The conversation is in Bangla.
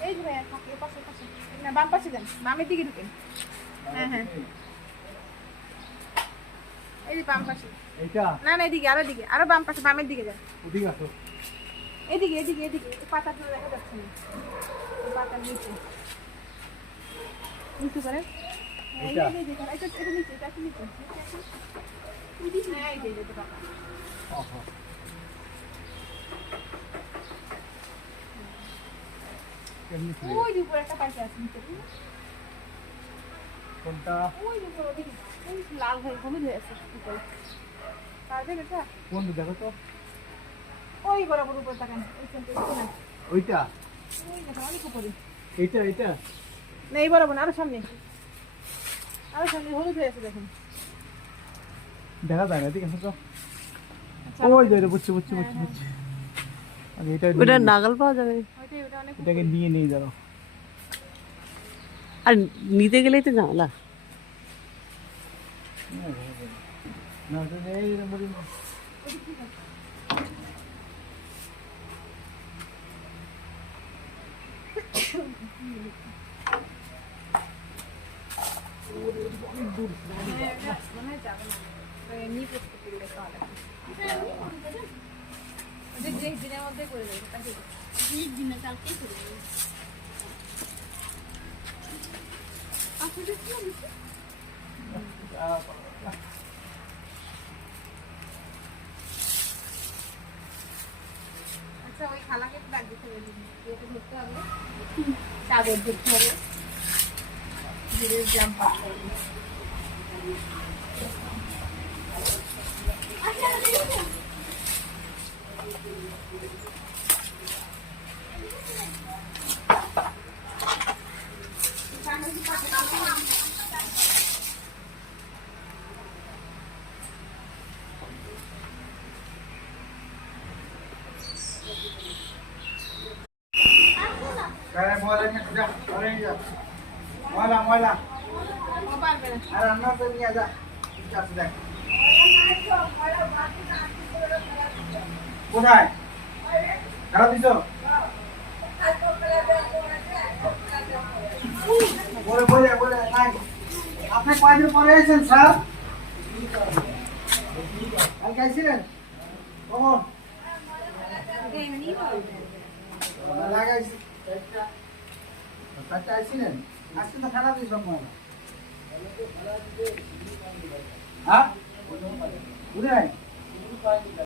এই যে ভাইয়া থাকে পাশে পাশে না বাম পাশে যান বামের দিকে ঢুকেন হ্যাঁ হ্যাঁ এই যে বাম পাশে এইটা না না এদিকে আরো বাম পাশে বামের দিকে যান ওদিকে আসো এদিকে এদিকে এদিকে পাতাগুলো দেখা যাচ্ছে না পাতার নিচে নিচে করে এইটা এটা নিচে এটা নিচে হ্যাঁ এই যে এটা পাতা ওহো কেমনি ছিল ওই যে উপরে একটা পাইছে আছে নিচে কোনটা ওই যে উপরে ওদিকে ওই লাল হয়ে হলুদ হয়ে আছে উপরে পারবে এটা কোন দেখো তো ওই বরাবর উপরে তাকান ওই সেন্টার না ওইটা ওই দেখো অনেক উপরে এইটা এইটা না এই বরাবর না, আরো সামনে হলুদ হয়ে আছে দেখুন দেখা যায় না এদিকে আসো তো ওই যে এটা বুঝছি বুঝছি বুঝছি বুঝছি আগে এটা ওটা নাগাল পাওয়া যাবে ওইটাই ওটা অনেক এটাকে নিয়ে নিয়ে যাও আর নিতে গেলেই তো ঝামেলা না তো এই নম্বরে এমনি করতে করলে খাওয়া লাগে যে দিনের মধ্যে করে দেবে তাকে দিনে কালকে করে দেবে আচ্ছা ওই খালাকে একটু ডাক দিতে হবে এটা ধরতে হবে চাদর ধরতে হবে ধীরে জাম পাতে হবে কারে ময়লা নিয়ে যা আরে যা ময়লা ময়লা ও পারবে না আর রান্না তো নিয়ে যা ঠিক আছে দেখ কোথায় খারাপ দিছো বলে বলে বলে নাই আপনি কয়দিন পরে এসেছেন স্যার কালকে আসছিলেন কখন লাগাইছি চারটা আসছিলেন আজকে তো খারাপ দিয়েছিল ময়লা হ্যাঁ বুঝে নাই